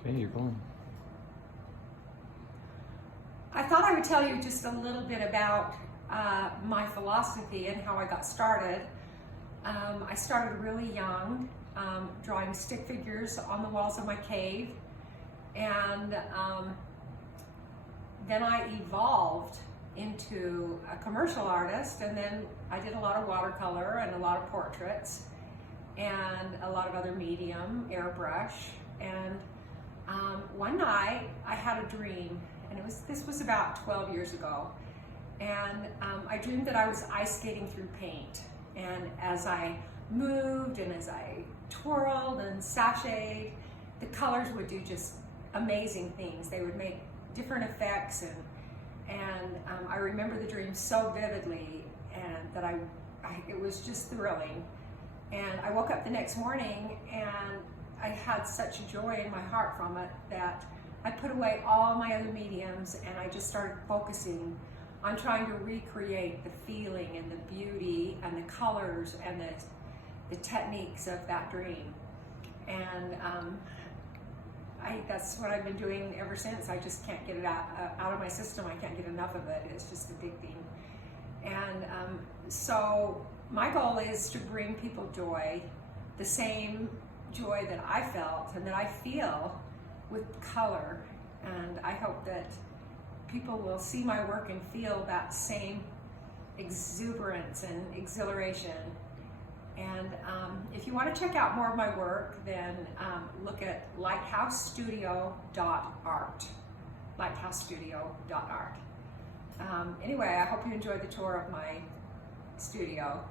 Okay, you're going. I thought I would tell you just a little bit about my philosophy and how I got started. I started really young, drawing stick figures on the walls of my cave, and then I evolved into a commercial artist, and then I did a lot of watercolor and a lot of portraits and a lot of other medium, airbrush. And one night I had a dream, and this was about 12 years ago, and I dreamed that I was ice skating through paint, and as I moved and as I twirled and sashayed, the colors would do just amazing things. They would make different effects, and I remember the dream so vividly, and that it was just thrilling. And I woke up the next morning and I had such joy in my heart from it that I put away all my other mediums, and I just started focusing on trying to recreate the feeling and the beauty and the colors and the techniques of that dream. And that's what I've been doing ever since. I just can't get it out of my system. I can't get enough of it. It's just a big thing. And so my goal is to bring people joy, the same joy that I felt and that I feel with color. And I hope that people will see my work and feel that same exuberance and exhilaration. And if you want to check out more of my work, then look at lighthousestudio.art. Lighthousestudio.art. Anyway, I hope you enjoyed the tour of my studio.